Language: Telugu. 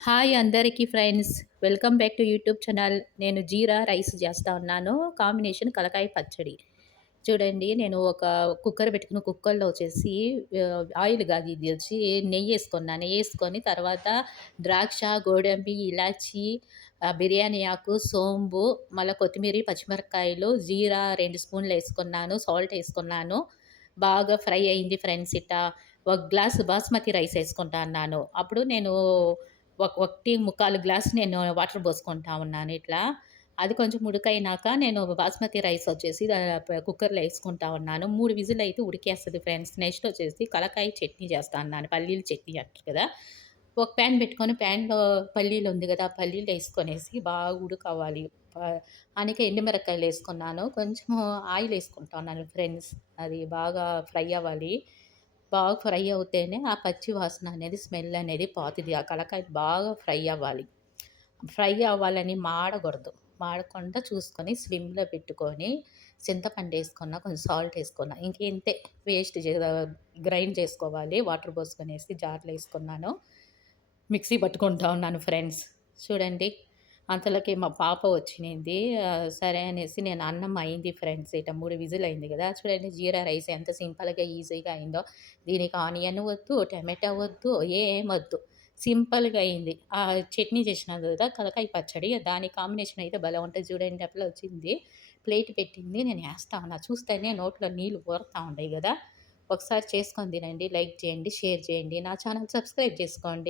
హాయ్ అందరికీ friends. Welcome back to YouTube channel. నేను జీరా రైస్ చేస్తా ఉన్నాను. కాంబినేషన్ కలకాయ పచ్చడి. చూడండి నేను ఒక కుక్కర్ పెట్టుకుని కుక్కర్‌లో వచ్చేసి ఆయిల్ కాదు ఇది వచ్చి నెయ్యేసుకున్నాను. నెయ్యేసుకొని తర్వాత ద్రాక్ష, గోడంబి, ఇలాచి, బిర్యానీ ఆకు, సోంపు, మళ్ళా కొత్తిమీరి, పచ్చిమిరపకాయలు, జీరా 2 స్పూన్‌లేసుకున్నాను. సాల్ట్ ఏసుకున్నాను. బాగా ఫ్రై అయింది ఫ్రెండ్స్ ఒక గ్లాస్ బాస్మతి రైస్ ఏసుకుంటా అన్నాను. అప్పుడు నేను 1 గ్లాస్ నేను వాటర్ పోసుకుంటా ఉన్నాను ఇట్లా. అది కొంచెం ఉడుకయినాక నేను బాస్మతి రైస్ వచ్చేసి కుక్కర్‌లో ఏసుకుంటా ఉన్నాను. 3 విజిలయితే ఉడికేస్తది ఫ్రెండ్స్. నెక్స్ట్ వచ్చేసి కలకాయ చట్నీ చేస్తా అన్నాను. పల్లీల చట్నీ అంటారు కదా! ఒక పాన్ పెట్టుకొని పాన్‌లో పల్లీలుంది గదా! ఆ పల్లీలేసుకొనేసి బాగా ఉడకవ్వాలి. ప అందుకే ఎండుమిరపకాయలేసుకున్నాను. కొంచెం ఆయిలేసుకుంటా ఉన్నాను ఫ్రెండ్స్. అది బాగా ఫ్రై అవ్వాలి. బాగా ఫ్రై అవుతేనే ఆ పచ్చి వాసన అనేది స్మెల్ అనేది పోతది. ఆ కలకాయ బాగా ఫ్రై అవ్వాలి. ఫ్రై అవ్వాలని మాడగూడదు. మాడకుండా చూసుకొని స్లిమ్‌లో పెట్టుకొని చింతపండేసుకున్న, కొంచెం సాల్ట్ ఏసుకున్న. ఇంతే గ్రైండ్ చేసుకోవాలి. వాటర్ పోసుకొనేసి జార్‌లో ఏసుకున్నాను. మిక్సీ పట్టుకుంటా ఉన్నాను ఫ్రెండ్స్. చూడండి. అంతలోకి మా పాప వచ్చినింది. సరే అనేసి నేను అన్నం అయింది ఫ్రెండ్స్. 3 విజిలయింది గదా! చూడండి జీరా రైస్ ఎంత సింపుల్‌గా, ఈజీగా అయిందో. దీనికి ఆనియన్ వద్దు, టమాటా వద్దు, ఏమొద్దు. సింపుల్‌గా అయింది. చట్నీ చేసినాను గదా! తలకాయ పచ్చడి దాని కాంబినేషన్ అయితే భలే ఉంటది చూడండి అట్లా వచ్చింది. ప్లేట్ పెట్టింది. నేను ఏస్తా ఉన్నా. చూస్తేనే నోట్లో నీళ్లు ఊరుతా ఉండయి గదా! ఒకసారి చేసుకొని తినండి. లైక్ చేయండి, షేర్ చేయండి. నా ఛానల్ సబ్స్క్రైబ్ చేసుకోండి.